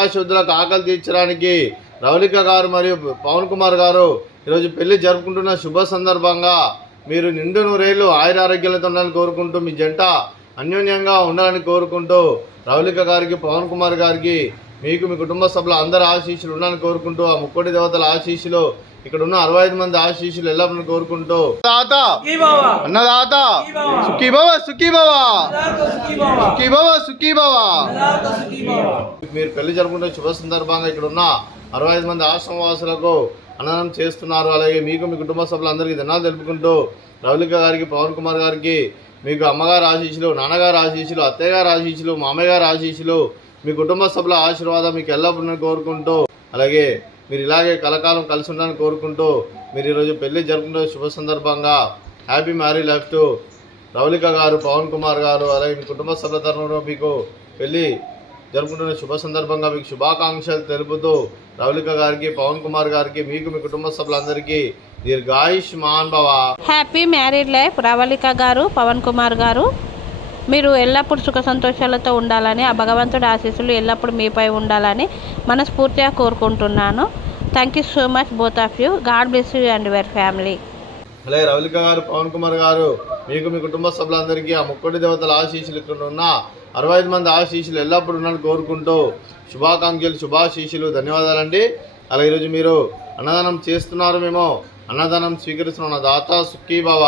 నిరాశుద్ధులకు ఆకలి తీర్చడానికి రవళిక గారు మరియు పవన్ కుమార్ గారు ఈరోజు పెళ్లి జరుపుకుంటున్న శుభ సందర్భంగా మీరు నిండు నూరేళ్లు ఆయురారోగ్యాలతో ఉండాలని కోరుకుంటూ మీ జంట అన్యోన్యంగా ఉండాలని కోరుకుంటూ రవళిక గారికి పవన్ కుమార్ గారికి మీకు మీ కుటుంబ సభ్యుల అందరి ఆశీస్సులు ఉండాలని కోరుకుంటూ ఆ ముక్కోటి దేవతల ఆశీస్సులు ఇక్కడ ఉన్న 65 మంది ఆశీస్సులు ఎల్లప్పుడూ కోరుకుంటూ అన్నదాత సుఖీ భవ సుఖీ భవ సుఖీ భవ సుఖీ భవ. మీరు పెళ్లి జరుపుకుంటే శుభ సందర్భంగా ఇక్కడ ఉన్న 65 మంది ఆశ్రమవాసులకు అన్నదానం చేస్తున్నారు. అలాగే మీకు మీ కుటుంబ సభ్యులందరికీ ధన్యవాదాలు తెలుపుకుంటూ రవళిక గారికి పవన్ కుమార్ గారికి మీకు అమ్మగారి ఆశీస్సులు, నాన్నగారి ఆశీస్సులు, అత్తయ్య గారి ఆశీస్సులు, మామయ్య గారి ఆశీస్సులు, మీ కుటుంబ సభ్యుల ఆశీర్వాదం మీకు ఎల్లప్పుడూ కోరుకుంటూ అలాగే మీరు ఇలాగే కలకాలం కలిసి ఉండాలని కోరుకుంటూ మీరు ఈరోజు పెళ్లి జరుపుకునే శుభ సందర్భంగా happy marry life to Ravalika గారు, పవన్ కుమార్ గారు అలాగే మీ కుటుంబ సభ్యుల తరఫున మీకు పెళ్లి జరుపుకుంటున్న శుభ సందర్భంగా మీకు శుభాకాంక్షలు తెలుపుతూ రవళిక గారికి పవన్ కుమార్ గారికి మీకు మీ కుటుంబ సభ్యులందరికీ దీర్ఘాయుష్మాన్ భవ. హ్యాపీ మ్యారీడ్ లైఫ్ రవళిక గారు, పవన్ కుమార్ గారు. మీరు ఎల్లప్పుడూ సుఖ సంతోషాలతో ఉండాలని, ఆ భగవంతుడి ఆశీస్సులు ఎల్లప్పుడూ మీపై ఉండాలని మనస్ఫూర్తిగా కోరుకుంటున్నాను. Thank you so much both of you. God bless you and your family. అలాగే రవళిక గారు, పవన్ కుమార్ గారు మీకు మీ కుటుంబ సభ్యులందరికీ ఆ ముక్కోటి దేవతల ఆశీస్సులు ఇక్కడ ఉన్న 65 మంది ఆశీస్సులు ఎల్లప్పుడూ ఉన్నారని కోరుకుంటూ శుభాకాంక్షలు, శుభాశీస్సులు, ధన్యవాదాలండి. అలాగే ఈరోజు మీరు అన్నదానం చేస్తున్నారు, మేము అన్నదానం స్వీకరిస్తున్నాం. దాత సుఖీ భవ.